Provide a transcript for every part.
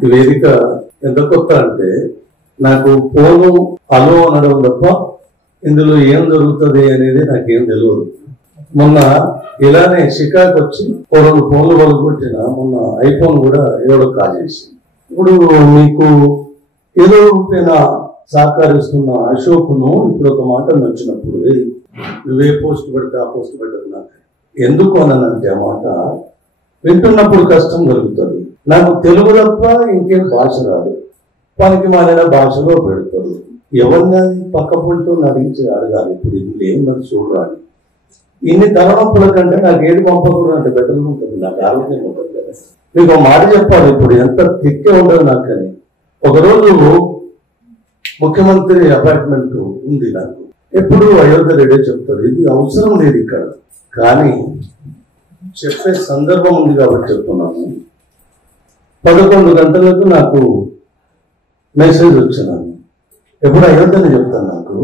ఈ వేదిక ఎంత కొత్త అంటే నాకు ఫోను హలో అనడం తప్ప ఇందులో ఏం జరుగుతుంది అనేది నాకేం తెలియదు. మొన్న ఇలానే షికాకు వచ్చి 2 ఫోన్లు పలుకొట్టిన మొన్న ఐఫోన్ కూడా ఎవడో కాల్ చేసి, ఇప్పుడు మీకు ఏదో రూపేనా సహకరిస్తున్న అశోక్ను ఇప్పుడు ఒక మాట నచ్చినప్పుడు నువ్వే పోస్ట్ పెడితే ఆ పోస్ట్ పెట్టదు నాకు ఎందుకు అనంటే ఆ మాట వింటున్నప్పుడు కష్టం కలుగుతుంది. నాకు తెలుగు తప్ప ఇంకేం భాష రాదు, పనికి మాలిన భాషలో పెడతారు. ఎవరిని పక్క పుంటూ నడిచి అడగాలి, ఇప్పుడు ఇది ఏమన్నది చూడాలి. ఇన్ని తలనొప్పుల కంటే నాకు ఏది పంపకూడదు అంటే బెటర్గా ఉంటుంది, నాకు ఆరోగ్యం ఉంటుంది కదా. మీకు మాట చెప్పాలి, ఇప్పుడు ఎంత తిక్కే ఉండదు నాకు. కానీ ఒకరోజు ముఖ్యమంత్రి అపాయింట్మెంట్ ఉంది నాకు. ఎప్పుడు అయోధ్య రెడ్డి చెప్తాడు, ఇది అవసరం లేదు ఇక్కడ, కానీ చెప్పే సందర్భం ఉంది కాబట్టి చెప్తున్నాను. 11 గంటలకు నాకు మెసేజ్ వచ్చినాను. ఎప్పుడు అయోధ్యని చెప్తాను నాకు.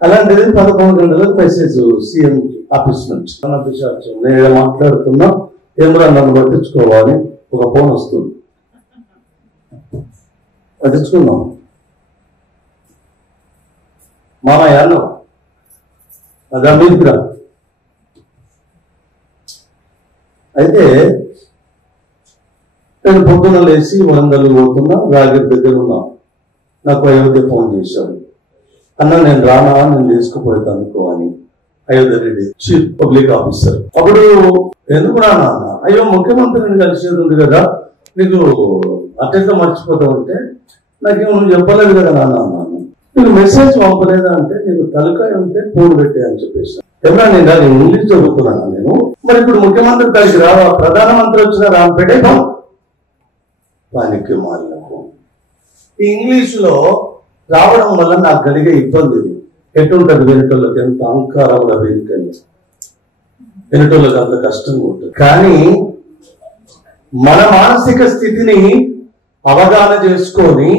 అలాంటిది 11 గంటలకు మెసేజ్ సీఎం ఆఫీస్ నుంచి. నేను మాట్లాడుతున్నా, ఏమో నన్ను పట్టించుకోవాలి, ఒక ఫోన్ వస్తుంది. పట్టించుకున్నాం మామయ్య అన్నావు అది అమీర్రా. అయితే నేను పొద్దున లేచి వరంగల్ పోతున్నా, రాగిరి దగ్గర ఉన్నా. నాకు అయోధ్య ఫోన్ చేశాడు, అన్న నేను రానా, నేను తీసుకుపోయేది అనుకో అని. Ayodhya Reddy chief public officer. అప్పుడు ఎందుకు రానా అన్న, అయ్యో ముఖ్యమంత్రిని కలిసేది ఉంది కదా, నీకు అటెండ్ మర్చిపోతావు అంటే, నాకేమో నువ్వు చెప్పలేదు కదా నాన్న అన్నాను. నీకు మెసేజ్ పంపలేదా అంటే, నీకు తలకాయ ఉంటే ఫోన్ పెట్టే అని చెప్పేసి. ఎవరా నేను ఇంగ్లీష్ చదువుతున్నాను నేను, మరి ఇప్పుడు ముఖ్యమంత్రి కలిసి రావా, ప్రధానమంత్రి వచ్చిన రామ్ పెట్టేపా దానికి మారినకు. ఈ ఇంగ్లీషులో రావడం వల్ల నాకు కలిగే ఇబ్బంది ఎటుంటది, వినటోళ్ళకి ఎంత అహంకారంగా వేదికని, వినటోళ్ళకి అంత కష్టంగా ఉంటుంది. కానీ మన మానసిక స్థితిని అవగాహన చేసుకొని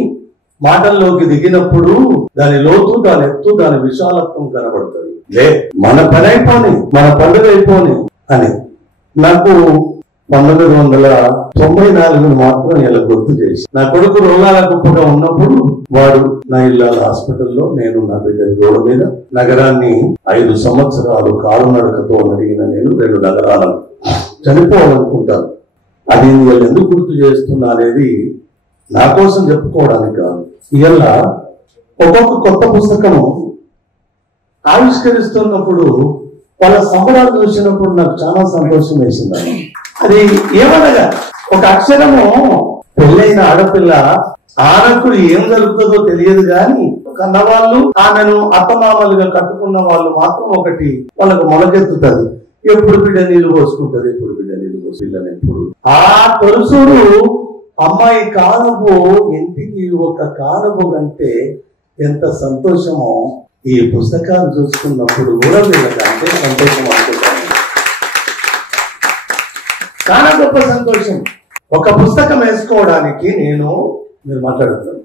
మాటల్లోకి దిగినప్పుడు దాని లోతు, దాని ఎత్తు, దాని విశాలత్వం కనబడుతుంది. లే మన పని అయిపోని, మన పండుగ అయిపోని అని నాకు 1994 మాత్రం ఇలా గుర్తు చేసి, నా కొడుకు రోగాల గొప్పగా ఉన్నప్పుడు వాడు నా ఇల్లాల హాస్పిటల్లో, నేను నా బిడ్డ రోడ్డు మీద నగరాన్ని 5 సంవత్సరాలు కాలు నడకతో నడిగిన నేను 2 నగరాలను చనిపోవాలనుకుంటాను. అది వీళ్ళు ఎందుకు గుర్తు చేస్తున్నా అనేది నా కోసం చెప్పుకోవడానికి కాదు. ఇలా ఒక్కొక్క కొత్త పుస్తకము ఆవిష్కరిస్తున్నప్పుడు వాళ్ళ సంబరాలు చూసినప్పుడు నాకు చాలా సంతోషం వేసింది. అది ఏమనగా ఒక అక్షరము, పెళ్ళైన ఆడపిల్ల ఆనకు ఏం జరుగుతుందో తెలియదు కానీ కన్నవాళ్ళు ఆమెను అత్తమామలుగా కట్టుకున్న వాళ్ళు మాత్రం ఒకటి వాళ్ళకు మొలకెత్తుతుంది, ఎప్పుడు బిడ్డ నీళ్లు పోసుకుంటది, ఎప్పుడు బిడ్డ నీళ్లు పోసుకుంటుంది. ఎప్పుడు ఆ తొలుసుడు అమ్మాయి కానుపు, ఇంటికి ఒక కానుపు కంటే ఎంత సంతోషమో ఈ పుస్తకాలు చూసుకున్నప్పుడు కూడా వీళ్ళకి అంటే సంతోషం అనుకుంటాను. చాలా గొప్ప సంతోషం. ఒక పుస్తకం వేసుకోవడానికి మీరు మాట్లాడుతున్నారు